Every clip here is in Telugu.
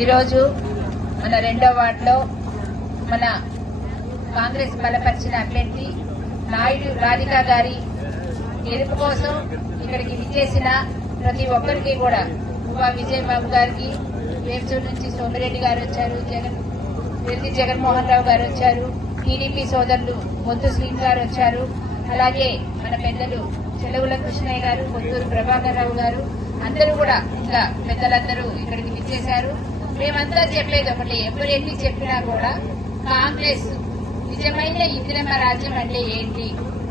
ఈరోజు మన 2వ వార్డులో మన కాంగ్రెస్ బలపరిచిన అభ్యర్థి నాయుడు రాధిక గారి గెలుపు కోసం ఇక్కడికి విచ్చేసిన ప్రతి ఒక్కరికి కూడా ఉమా విజయబాబు గారికి వేర్చూరు నుంచి సోమిరెడ్డి గారు వచ్చారు, వెల్లి జగన్మోహన్ రావు గారు వచ్చారు, టీడీపీ సోదరులు మొద్దు శ్రీని గారు వచ్చారు, అలాగే మన పెద్దలు చెలవుల కృష్ణయ్య గారు, కొత్తూరు ప్రభాకర్ రావు గారు, అందరూ కూడా ఇంకా పెద్దలందరూ ఇక్కడికి విచ్చేశారు. మేమంతా చెప్పేది ఒకటి, ఎప్పుడు ఎన్ని చెప్పినా కూడా కాంగ్రెస్ నిజమైన ఇందిరమ్మ రాజ్యం అంటే ఏంటి,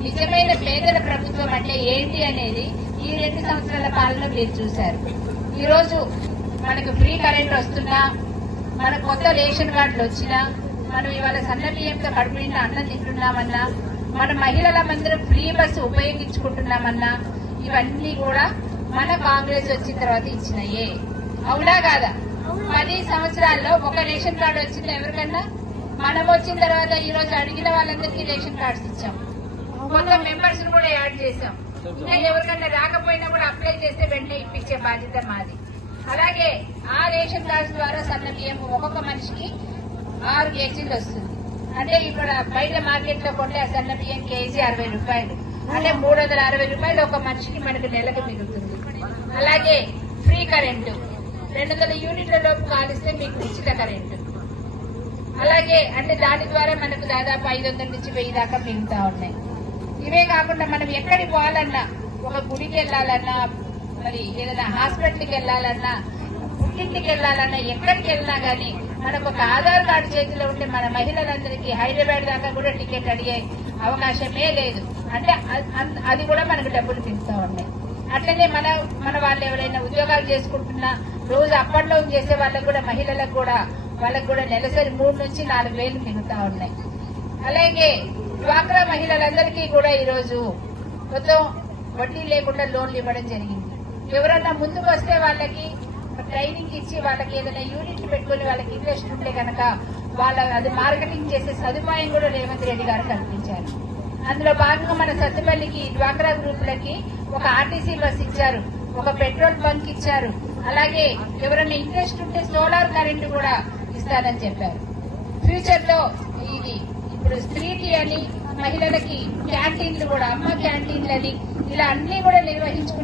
నిజమైన పేదల ప్రభుత్వం అంటే ఏంటి అనేది ఈ 2 సంవత్సరాల పాలన మీరు చూశారు. ఈ రోజు మనకు ఫ్రీ కరెంట్ వస్తున్నా, మన కొత్త రేషన్ కార్డులు వచ్చినా, మనం ఇవాళ సన్న బియ్యంతో కడుపు నిండా అన్నం తింటున్నామన్నా, మన మహిళలందరం ఫ్రీ బస్సు ఉపయోగించుకుంటున్నామన్నా, ఇవన్నీ కూడా మన కాంగ్రెస్ వచ్చిన తర్వాత ఇచ్చినాయే. అవునా కాదా? 10 సంవత్సరాల్లో ఒక రేషన్ కార్డు వచ్చింది ఎవరికన్నా? మనం వచ్చిన తర్వాత ఈ రోజు అడిగిన వాళ్ళందరికీ రేషన్ కార్డ్స్ ఇచ్చాం, కొత్త మెంబర్స్ కూడా యాడ్ చేశాం. ఇంకా ఎవరికన్నా రాకపోయినా కూడా అప్లై చేస్తే వెంటనే ఇప్పించే బాధ్యత మాది. అలాగే ఆ రేషన్ కార్డ్స్ ద్వారా సన్న బియ్యం ఒక్కొక్క మనిషికి 6 కేజీలు వస్తుంది. అంటే ఇక్కడ బయట మార్కెట్ లో కొంటే ఆ సన్న బియ్యం కేజీ 60 రూపాయలు, అంటే 360 రూపాయలు ఒక మనిషికి మనకు నెలకు మిగులుతుంది. అలాగే ఫ్రీ కరెంటు 200 యూనిట్ల లోపు కాలిస్తే మీకు ఉచిత కరెంటు. అలాగే అంటే దాని ద్వారా మనకు దాదాపు 500 నుంచి 1000 దాకా మిగులుతా ఉన్నాయి. ఇవే కాకుండా మనం ఎక్కడికి పోవాలన్నా, ఒక గుడికి వెళ్లాలన్నా, మరి ఏదైనా హాస్పిటల్కి వెళ్లాలన్నా, పుట్టింటికి వెళ్లాలన్నా, ఎక్కడికి వెళ్ళినా గానీ మనకు ఒక ఆధార్ కార్డు చేతిలో ఉంటే మన మహిళలందరికీ హైదరాబాద్ దాకా కూడా టికెట్ అడిగే అవకాశమే లేదు. అంటే అది కూడా మనకు డబ్బులు పెంచుతా ఉన్నాయి. అట్లనే మన వాళ్ళు ఎవరైనా ఉద్యోగాలు చేసుకుంటున్నా, రోజు అప్పట్లో చేసే వాళ్ళకు కూడా మహిళలకు కూడా వాళ్ళకు కూడా నెలసరి 3 నుంచి 4 వేలు మిగులుతా ఉన్నాయి. అలాగే డ్వాక్రా మహిళలందరికీ కూడా ఈరోజు మొత్తం వడ్డీ లేకుండా లోన్లు ఇవ్వడం జరిగింది. ఎవరన్నా ముందుకు వస్తే వాళ్ళకి ట్రైనింగ్ ఇచ్చి వాళ్ళకి ఏదైనా యూనిట్లు పెట్టుకుని వాళ్ళకి ఇంట్రెస్ట్ ఉంటే కనుక అది మార్కెటింగ్ చేసే సదుపాయం కూడా రేవంత్ రెడ్డి గారు కల్పించారు. అందులో భాగంగా మన సత్తుపల్లికి డ్వాక్రా గ్రూపులకి ఒక ఆర్టీసీ బస్ ఇచ్చారు, ఒక పెట్రోల్ బంక్ ఇచ్చారు. అలాగే ఎవరైనా ఇంట్రెస్ట్ ఉంటే సోలార్ కరెంటు కూడా ఇస్తానని చెప్పారు. ఫ్యూచర్ లో ఇది ఇప్పుడు స్త్రీకి అని మహిళలకి క్యాంటీన్లు కూడా, అమ్మ క్యాంటీన్లని ఇలా అన్ని కూడా నిర్వహించుకుని